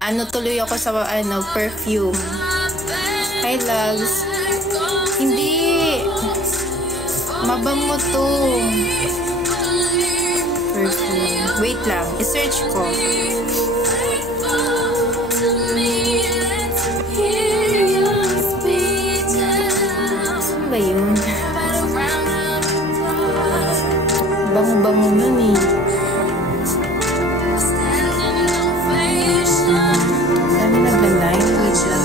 Ano tuloy ako sa perfume. Hi, loves. Hindi. Mabango to. Perfume. Wait lang. I-search ko. Saan ba yun? Bango-bango nun eh. Dami nagla-line. Wait lang.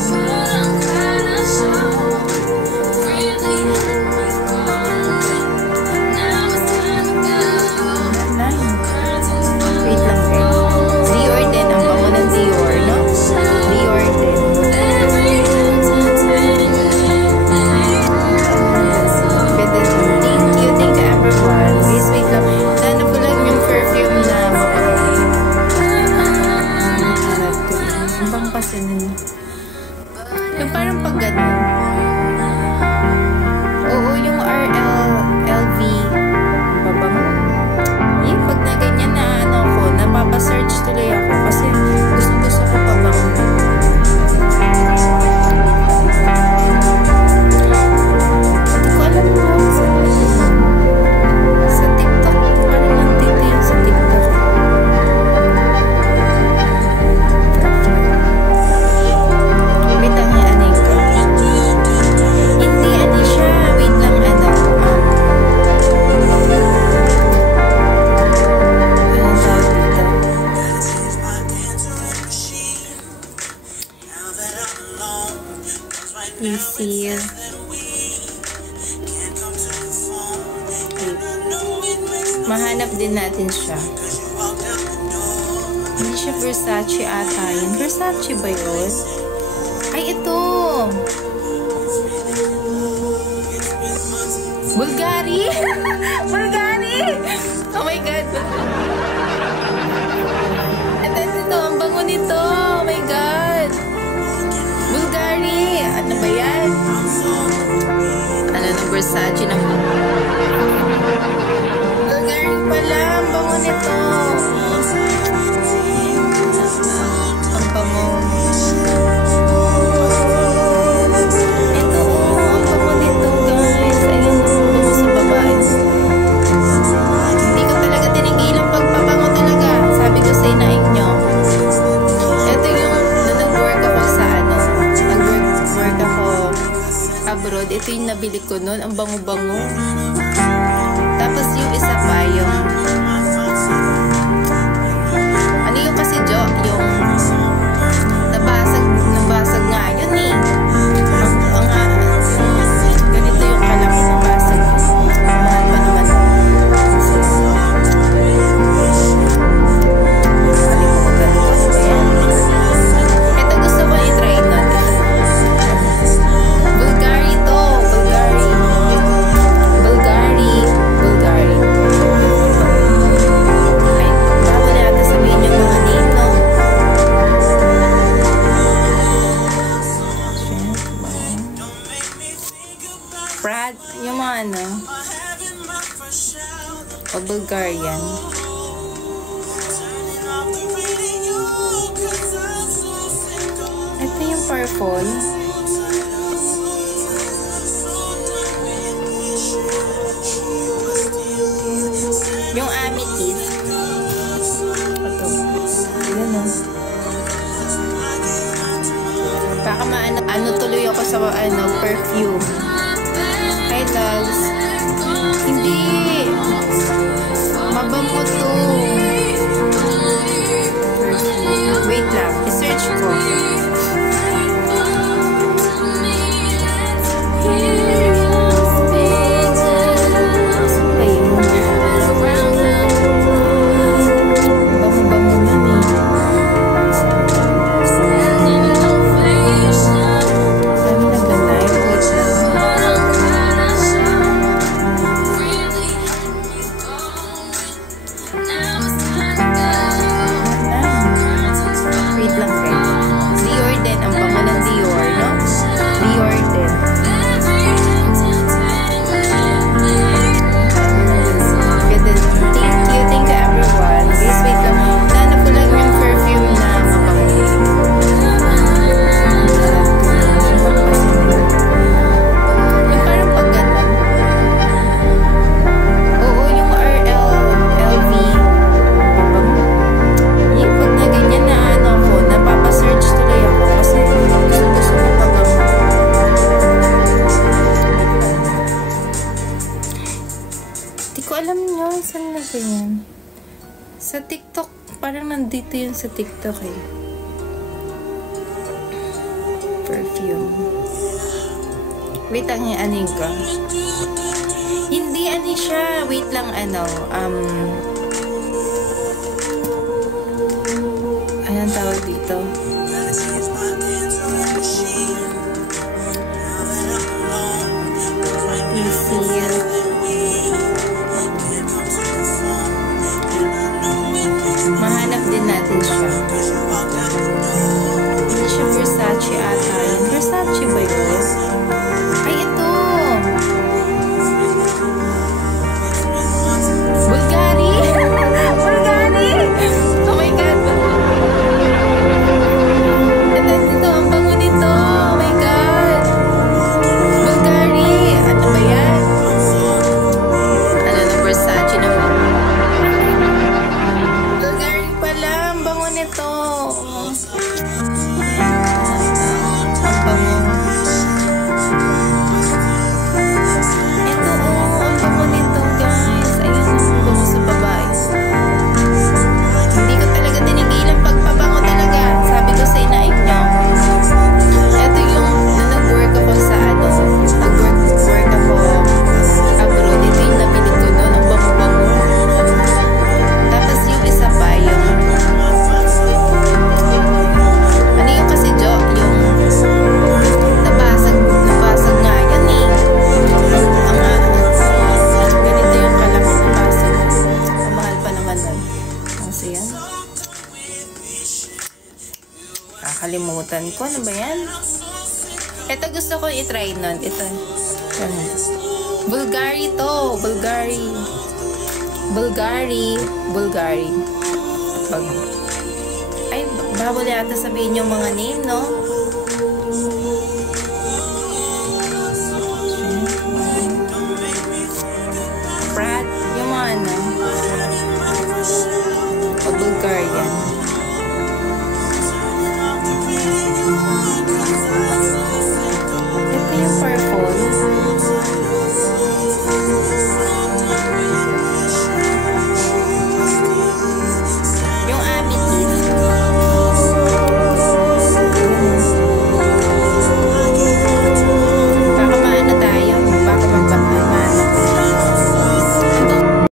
Wait lang guys. Dior din. Ang bango ng Dior, no? Dior din. Thank you everyone. Please wait lang. Dano ko lang yung perfume na mabango. Ang bang kasi nun. Yung parang pag ganun. Oo, yung RLV. Babango. Eh, pag na ganyan na ano ko, napapasearch tuloy ako kasi gusto ko pabango. Hindi ko alam mo sa TikTok. Parang nandito yun sa TikTok. Wait lang yung anay ko. Hindi, ano siya. Wait lang, ano. You see. Mahanap din natin siya. Hindi siya Versace ata yun. Versace ba yun? Ay, ito! Bulgari! Bulgari! Oh my God! Ito, ang bango nito! Oh my God! Bulgari! Ano ba yan? Ano ng Versace ng Bulgari pala! Ang bango nito! Ang bango. Ito, ang bango nito guys. Ayun, bango sa babae. Hindi ko talaga tinigilan pagpabango talaga. Sabi ko sa inaing nyo. Ito yung nag-work ako sa ano. Nag-work ako abroad. Ito yung nabili ko nun. Ang bango-bango. Tapos yung isa pa, yung ano yung kasi yung nabasag nga yun eh. Ganito yung kalaki nabasag. Mahal pa naman. Kalimutan ko. Ayan. Ito gusto ko i-try natin. Bulgari to. Bulgari. Bulgari. Bulgari. Ay, bago na yata sabihin yung mga name, no? Prad, yung mga ano, o Bulgarian. Ito yung purple. Yung amethyst. Ito. Ayan o. Baka ano tuloy ako sa perfume. Hi, loves. Hindi. Mabango to. Perfume. Wait lang. I-search ko. sa TikTok eh. Perfume. Wait, ang aning ko. Hindi, ano siya. Wait lang, anong tawag dito? Mahanap din natin siya. Hindi siya Versace ata. Versace ba yun? Ay, ito! Bulgari! Bulgari! Oh my God! Ito, ang bango nito! Oh my God! Bulgari! Ano ba yan? Ano na Versace naman? Bulgari pala! Ang bango nito! Ang bango. Ito, ang bango nito, guys. Ayun, ang bango sa babae. Hindi ko talaga tinigilan pagpabango talaga. Sabi ko sa inaing niyo. Ito yung nag-work ako sa nag-work ako abroad. Ito yung nabili ko doon. Ang bango-bango. Tapos yung isa pa, yung ano yung kasi yung nabasag nga yan eh. Ganito yung kalaki nabasag. Ang mahal pa naman nun. Kasi yan. Kakalimutan ko. Ano ba yan? Ito gusto ko i-try nun. Ito. Yan. Bulgari to. Bulgari. Bulgari. Bulgari. Ay, bawal yata sabihin yung mga name, no? Prat, yung mga ano. O Bulgarian.